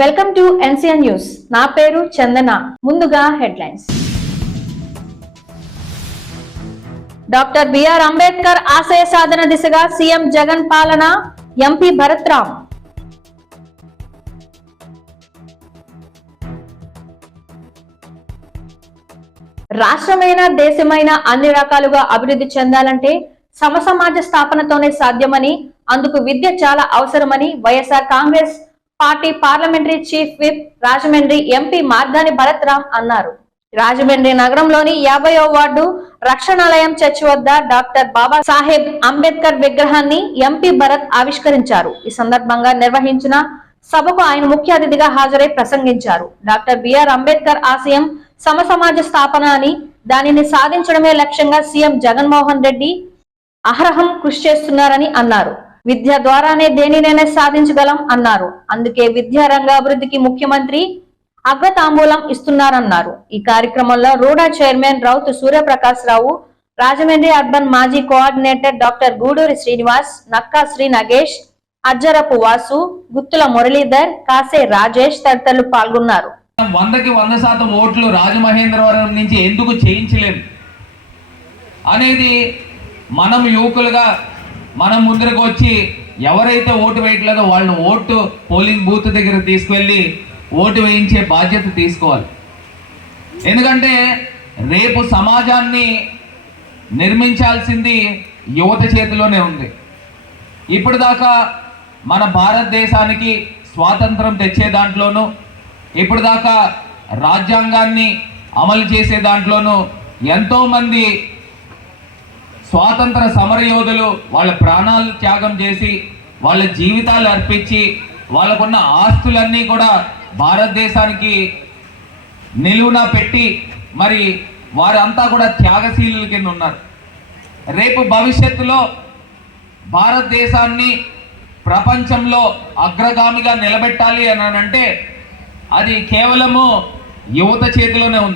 Welcome to NCN news. నా పేరు చందన. ముందుగా హెడ్లైన్స్. డాక్టర్ బిఆర్ అంబేద్కర్ ఆశయ సాధన దిశగా సీఎం జగన్ పాలన ఎంపీ భరత్ రామ్. రాష్ట్రమైన దేశమైన అన్ని రకాలుగా అభివృద్ధి చెందాలంటే సమసమాజ స్థాపనతోనే సాధ్యమని అందుకు విద్య చాలా అవసరమని YSR Congress party parliamentary chief whip Rajahmundry MP Margani Bharat Ram అన్నారు. రాజమండ్రి నగరంలోని యాభైవ వార్డు రక్షణాలయం చర్చి వద్ద డాక్టర్ బాబా సాహెబ్ అంబేద్కర్ విగ్రహాన్ని ఎంపీ భరత్ ఆవిష్కరించారు. ఈ సందర్భంగా నిర్వహించిన సభకు ఆయన ముఖ్య అతిథిగా హాజరై ప్రసంగించారు. డాక్టర్ బిఆర్ అంబేద్కర్ ఆశయం సమసమాజ స్థాపన అని దానిని సాధించడమే లక్ష్యంగా సీఎం జగన్మోహన్ రెడ్డి అహరహం కృషి చేస్తున్నారని అన్నారు. విద్య ద్వారానే దేనినైనా సాధించగలం అన్నారు. అందుకే విద్యా రంగ అభివృద్ధికి ముఖ్యమంత్రి అగ్రతాంబూలం ఇస్తున్నారన్నారు. ఈ కార్యక్రమంలో రూడా చైర్మన్ రౌత్ సూర్యప్రకాశ్ రావు రాజమండ్రి అర్బన్ మాజీ కోఆర్డినేటర్ డాక్టర్ గూడూరి శ్రీనివాస్ నక్కా శ్రీ నగేష్ అజ్జరపు వాసు గుత్తుల మురళీధర్ కాసే రాజేష్ తదితరులు పాల్గొన్నారు. వందకి వంద శాతం ఓట్లు రాజమహేంద్రవరం నుంచి ఎందుకు చేయించలేము అనేది మనం యువకులుగా మనం ముందరకు వచ్చి ఎవరైతే ఓటు వేయట్లేదో వాళ్ళని ఓటు పోలింగ్ బూత్ దగ్గర తీసుకువెళ్ళి ఓటు వేయించే బాధ్యత తీసుకోవాలి. ఎందుకంటే రేపు సమాజాన్ని నిర్మించాల్సింది యువత చేతిలోనే ఉంది. ఇప్పుడు దాకా మన భారతదేశానికి స్వాతంత్రం తెచ్చే దాంట్లోనూ ఇప్పుడు దాకా రాజ్యాంగాన్ని అమలు చేసే దాంట్లోనూ ఎంతోమంది స్వాతంత్ర సమరయోధులు వాళ్ళ ప్రాణాలు త్యాగం చేసి వాళ్ళ జీవితాలు అర్పించి వాళ్ళకున్న ఆస్తులన్నీ కూడా భారతదేశానికి నిలువున పెట్టి మరి వారంతా కూడా త్యాగశీలుల కింద ఉన్నారు. రేపు భవిష్యత్తులో భారతదేశాన్ని ప్రపంచంలో అగ్రగామిగా నిలబెట్టాలి అని అంటే అది కేవలము యువత చేతిలోనే ఉంది.